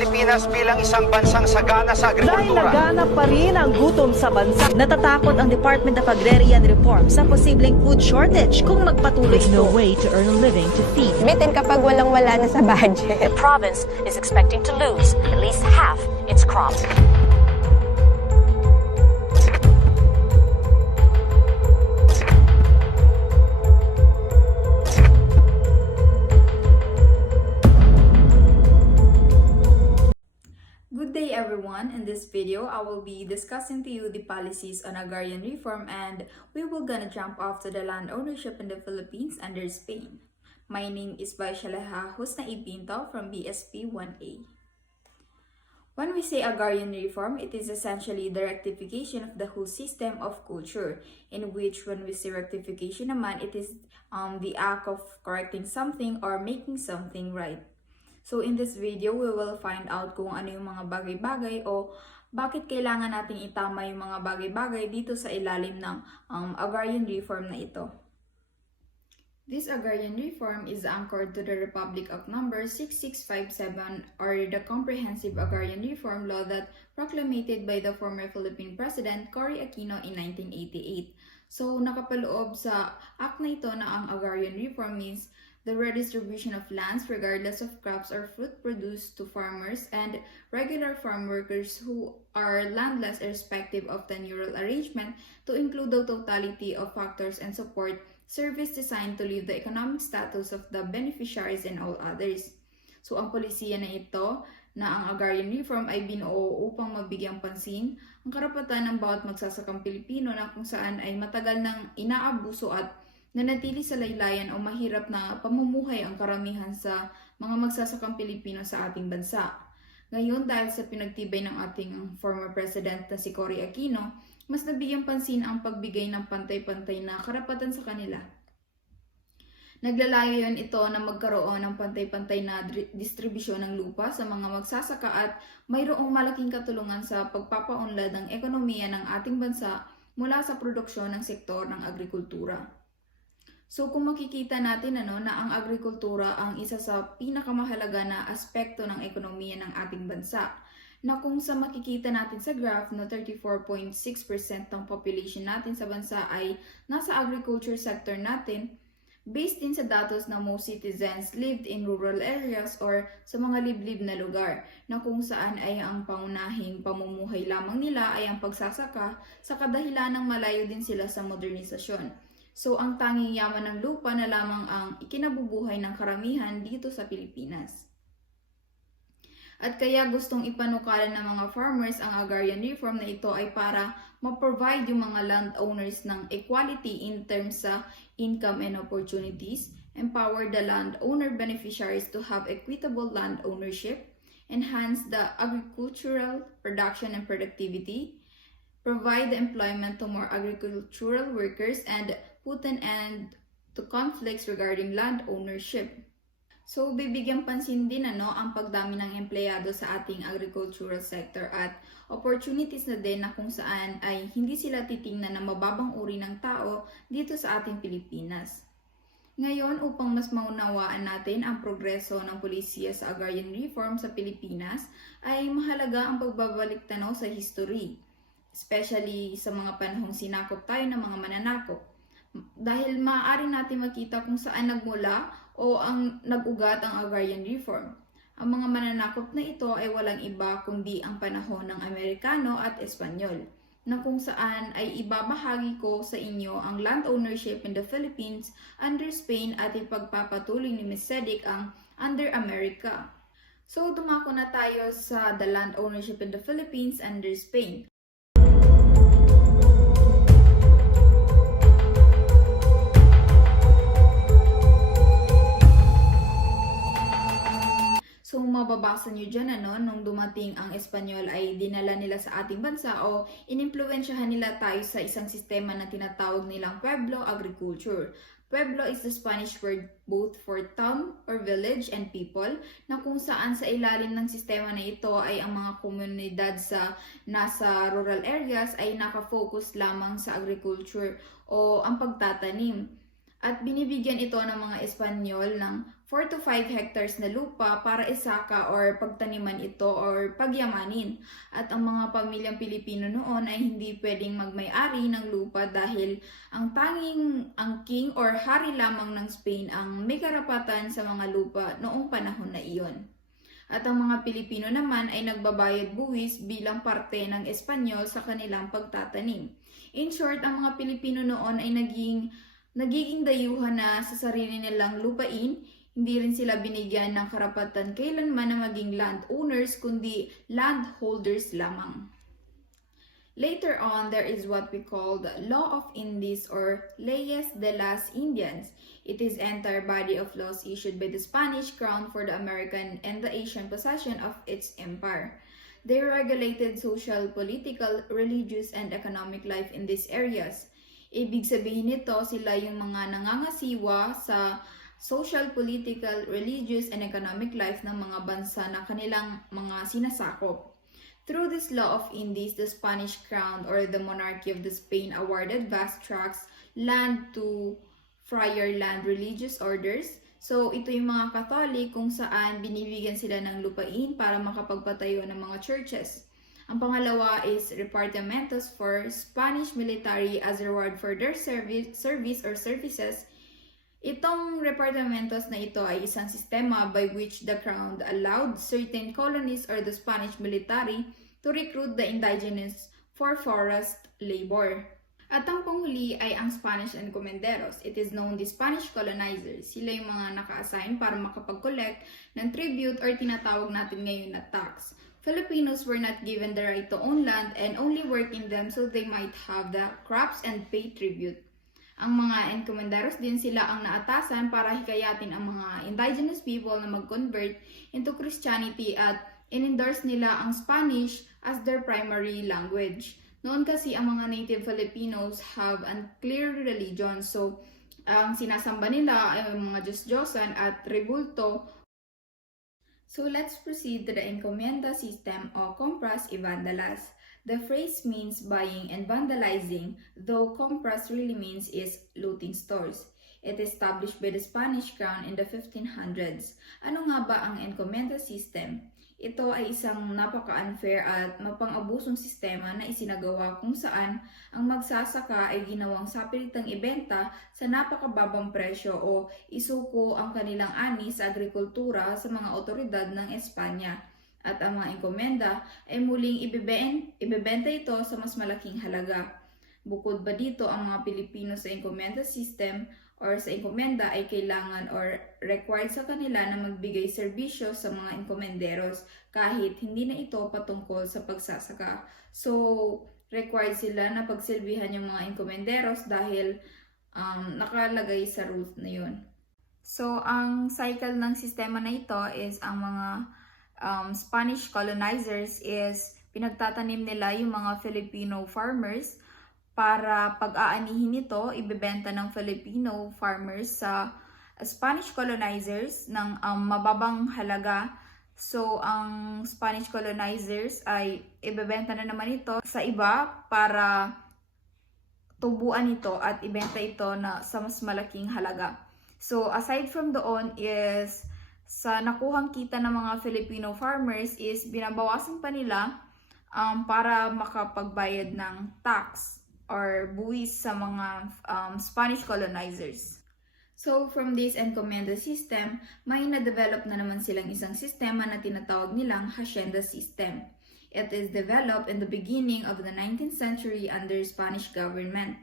Pilipinas bilang isang bansang sagana sa Dahil agrikultura. laganap pa rin ang gutom sa bansa, natatakot ang Department of Agrarian Reform sa posibleng food shortage kung magpatuloy ito. way to earn a living to feed. Bitin kapag walang-wala na sa budget. The province is expecting to lose at least half its crop. Good day everyone. In this video, I will be discussing to you the policies on agrarian reform and we will gonna jump off to the land ownership in the Philippines under Spain. My name is Baishalaha Husna Ipinto from BSP 1A. When we say agrarian reform, it is essentially the rectification of the whole system of culture, in which when we say rectification naman, it is the act of correcting something or making something right. So in this video, we will find out kung ano yung mga bagay-bagay o bakit kailangan nating itama yung mga bagay-bagay dito sa ilalim ng agrarian reform na ito. This agrarian reform is anchored to the Republic of Number 6657 or the Comprehensive Agrarian Reform Law that proclamated by the former Philippine President Cory Aquino in 1988. So nakapaloob sa act na ito na ang agrarian reform means the redistribution of lands regardless of crops or fruit produced to farmers and regular farm workers who are landless irrespective of tenural arrangement to include the totality of factors and support service designed to lift the economic status of the beneficiaries and all others. So ang polisiya na ito na ang agrarian reform ay binuo upang mabigyang pansin ang karapatan ng bawat magsasakang Pilipino na kung saan ay matagal nang inaabuso at nanatili sa laylayan o mahirap na pamumuhay ang karamihan sa mga magsasakang Pilipino sa ating bansa. Ngayon, dahil sa pinagtibay ng ating former president na si Cory Aquino, mas nabigyang pansin ang pagbigay ng pantay-pantay na karapatan sa kanila. Naglalayo yun ito na magkaroon ng pantay-pantay na distribusyon ng lupa sa mga magsasaka at mayroong malaking katulungan sa pagpapaunlad ng ekonomiya ng ating bansa mula sa produksyon ng sektor ng agrikultura. So kung makikita natin na ang agrikultura ang isa sa pinakamahalaga na aspekto ng ekonomiya ng ating bansa, na kung sa makikita natin sa graph na 34.6% ng population natin sa bansa ay nasa agriculture sector natin, based din sa datos na most citizens lived in rural areas or sa mga liblib na lugar, na kung saan ay ang pangunahing pamumuhay lamang nila ay ang pagsasaka sa kadahilan ng malayo din sila sa modernisasyon. So ang tanging yaman ng lupa na lamang ang ikinabubuhay ng karamihan dito sa Pilipinas. At kaya gustong ipanukala ng mga farmers ang agrarian reform na ito ay para ma-provide yung mga landowners ng equality in terms sa income and opportunities, empower the landowner beneficiaries to have equitable land ownership, enhance the agricultural production and productivity, provide employment to more agricultural workers, and put an end to conflicts regarding land ownership. So, bibigyang pansin din ang pagdami ng empleyado sa ating agricultural sector at opportunities na din na kung saan ay hindi sila titingnan na mababang uri ng tao dito sa ating Pilipinas. Ngayon, upang mas maunawaan natin ang progreso ng polisiya sa agrarian reform sa Pilipinas, ay mahalaga ang pagbabalik tanaw sa history, especially sa mga panahong sinakop tayo ng mga mananakop. Dahil maaari natin makita kung saan nagmula o ang nag-ugat ang agrarian reform. Ang mga mananakop na ito ay walang iba kundi ang panahon ng Amerikano at Espanyol, na kung saan ay ibabahagi ko sa inyo ang land ownership in the Philippines under Spain at ipagpapatuloy ni Ms. Sedic ang under America. So dumako na tayo sa the land ownership in the Philippines under Spain. So mababasa nyo dyan nung dumating ang Espanyol ay dinala nila sa ating bansa o inimpluwensyahan nila tayo sa isang sistema na tinatawag nilang Pueblo Agriculture. Pueblo is the Spanish word both for town or village and people, na kung saan sa ilalim ng sistema na ito ay ang mga komunidad sa nasa rural areas ay nakafocus lamang sa agriculture o ang pagtatanim. At binibigyan ito ng mga Espanyol ng 4 to 5 hectares na lupa para isaka or pagtaniman ito or pagyamanin. At ang mga pamilyang Pilipino noon ay hindi pwedeng magmay-ari ng lupa dahil ang king or hari lamang ng Spain ang may karapatan sa mga lupa noong panahon na iyon. At ang mga Pilipino naman ay nagbabayad buwis bilang parte ng Espanyol sa kanilang pagtatanim. In short, ang mga Pilipino noon ay nagiging dayuhan na sa sarili nilang lupain. Hindi rin sila binigyan ng karapatan kailanman na maging landowners kundi landholders lamang. Later on, there is what we call the Law of Indies or Leyes de las Indias. It is the entire body of laws issued by the Spanish Crown for the American and the Asian possession of its empire. They regulated social, political, religious, and economic life in these areas. Ibig sabihin nito, sila yung mga nangangasiwa sa social, political, religious, and economic life ng mga bansa na kanilang mga sinasakop. Through this law of Indies, the Spanish crown or the monarchy of the Spain awarded vast tracts land to friar land religious orders. So, ito yung mga Katolik kung saan binibigyan sila ng lupain para makapagpatayo ng mga churches. Ang pangalawa is repartimientos for Spanish military as a reward for their service or services. Itong repartimientos na ito ay isang sistema by which the crown allowed certain colonies or the Spanish military to recruit the indigenous for forest labor. At ang panghuli ay ang Spanish encomenderos. It is known the Spanish colonizers. Sila yung mga naka-assign para makapag-collect ng tribute or tinatawag natin ngayon na tax. Filipinos were not given the right to own land and only work in them so they might have the crops and pay tribute. Ang mga encomenderos din sila ang naatasan para hikayatin ang mga indigenous people na mag-convert into Christianity at in-endorse nila ang Spanish as their primary language. Noon kasi ang mga native Filipinos have unclear religion, so ang sinasamba nila ay mga Diyos-Diyosan at rebulto. So let's proceed to the encomienda system o compras y vandalas. The phrase means buying and vandalizing, though compras really means is looting stores. It established by the Spanish crown in the 1500s. Ano nga ba ang encomienda system? Ito ay isang napaka-unfair at mapang-abusong sistema na isinagawa kung saan ang magsasaka ay ginawang sapilitang ibenta sa napakababang presyo o isuko ang kanilang ani sa agrikultura sa mga otoridad ng Espanya. At ang mga enkomenda ay muling ibebenta ito sa mas malaking halaga. Bukod ba dito, ang mga Pilipino sa enkomenda system or sa enkomenda ay kailangan or required sa kanila na magbigay serbisyo sa mga enkomenderos kahit hindi na ito patungkol sa pagsasaka. So, required sila na pagsilbihan yung mga enkomenderos dahil nakalagay sa rules na yun. So, ang cycle ng sistema na ito is ang mga Spanish colonizers is pinagtatanim nila yung mga Filipino farmers para pag-aanihin ito, ibebenta ng Filipino farmers sa Spanish colonizers ng mababang halaga. So, ang Spanish colonizers ay ibebenta na naman ito sa iba para tubuan ito at ibenta ito na sa mas malaking halaga. So, aside from doon is sa nakuhang kita ng mga Filipino farmers is binabawasan pa nila para makapagbayad ng tax or buwis sa mga Spanish colonizers. So, from this encomienda system, may na-develop na naman silang isang sistema na tinatawag nilang hacienda system. It is developed in the beginning of the 19th century under Spanish government.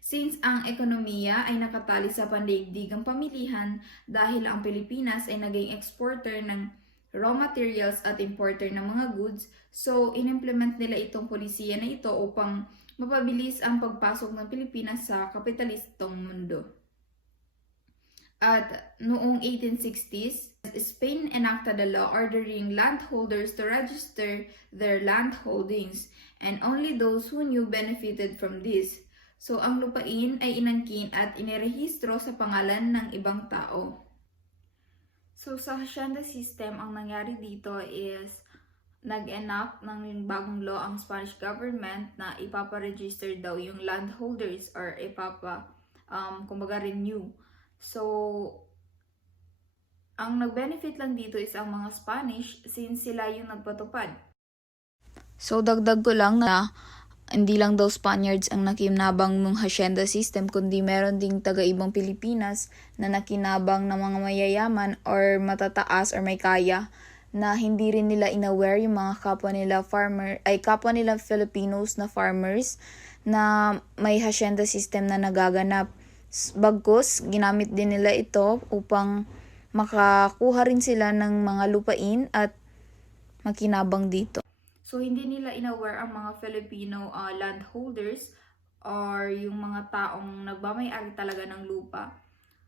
Since ang ekonomiya ay nakatali sa pandaigdigang pamilihan dahil ang Pilipinas ay naging exporter ng raw materials at importer ng mga goods, so inimplement nila itong polisiya na ito upang mapabilis ang pagpasok ng Pilipinas sa kapitalistong mundo. At noong 1860s, Spain enacted a law ordering landholders to register their land holdings, and only those who knew benefited from this. So, ang lupain ay inangkin at inirehistro sa pangalan ng ibang tao. So, sa hacienda system, ang nangyari dito is nag-enact ng bagong law ang Spanish government na ipapa-register daw yung landholders or kumbaga renew. So, Ang nag-benefit lang dito is ang mga Spanish since sila yung nagpatupad. So dagdag ko lang na hindi lang daw Spaniards ang nakinabang ng hacienda system, kundi meron ding taga-ibang Pilipinas na nakinabang ng mga mayayaman or matataas or may kaya na hindi rin nila inaware yung mga kapwa nila Filipinos na farmers na may hacienda system na nagaganap. Bagkus, ginamit din nila ito upang makakuha rin sila ng mga lupain at makinabang dito. So, hindi nila inaware ang mga Filipino landholders or yung mga taong nagmamay-ari talaga ng lupa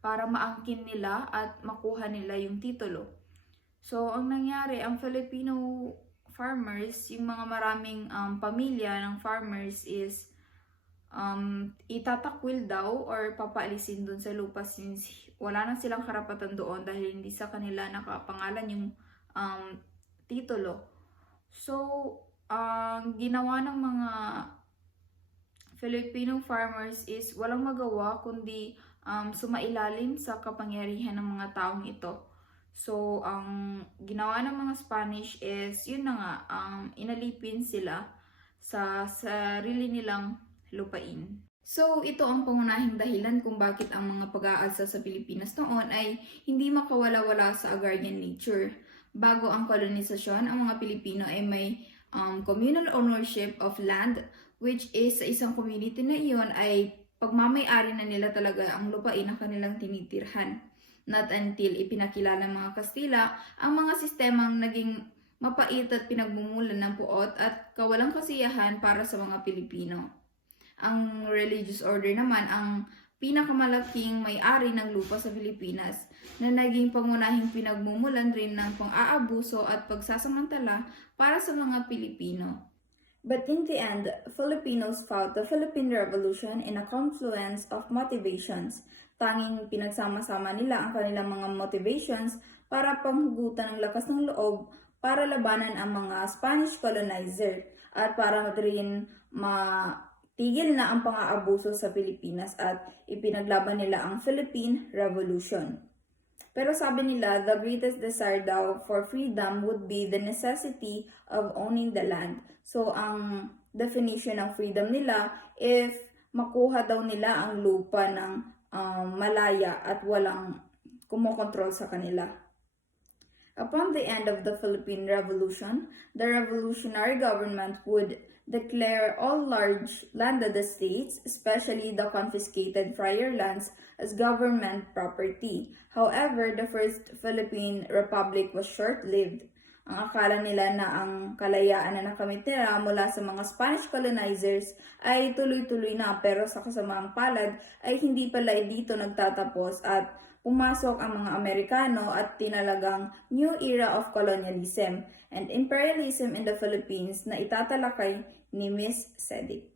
para maangkin nila at makuha nila yung titulo. So, ang nangyari, ang Filipino farmers, yung mga maraming pamilya ng farmers is itatakwil daw or papaalisin dun sa lupa since wala na silang karapatan doon dahil hindi sa kanila nakapangalan yung titulo. So, ang ginawa ng mga Filipino farmers is walang magawa kundi sumailalim sa kapangyarihan ng mga taong ito. So, ang ginawa ng mga Spanish is, yun na nga, inalipin sila sa sarili nilang lupain. So, ito ang pangunahing dahilan kung bakit ang mga pag-aalsa sa Pilipinas noon ay hindi makawala-wala sa agrarian nature. Bago ang kolonisasyon, ang mga Pilipino ay may communal ownership of land, which is sa isang community na iyon ay pagmamay-ari na nila talaga ang lupain na kanilang tinitirhan. Not until ipinakilala ng mga Kastila ang mga sistemang naging mapait at pinagmumulan ng puot at kawalang kasiyahan para sa mga Pilipino. Ang religious order naman ang pinakamalaking may-ari ng lupa sa Pilipinas na naging pangunahing pinagmumulan rin ng pang-aabuso at pagsasamantala para sa mga Pilipino. But in the end, Filipinos fought the Philippine Revolution in a confluence of motivations. Tanging pinagsama-sama nila ang kanilang mga motivations para panghugutan ng lakas ng loob para labanan ang mga Spanish colonizer at para rin tigil na ang pang-aabuso sa Pilipinas at ipinaglaban nila ang Philippine Revolution. Pero sabi nila, the greatest desire daw for freedom would be the necessity of owning the land. So, ang definition ng freedom nila, if makuha daw nila ang lupa ng malaya at walang kumokontrol sa kanila. Upon the end of the Philippine Revolution, the revolutionary government would declare all large landed estates, especially the confiscated friar lands, as government property. However, the First Philippine Republic was short-lived. Ang akala nila na ang kalayaan na nakamit nila mula sa mga Spanish colonizers ay tuloy-tuloy na, pero sa kasamaang palad ay hindi pala dito nagtatapos at pumasok ang mga Amerikano at tinalagang new era of colonialism and imperialism in the Philippines na itatalakay ni Miss Sedic.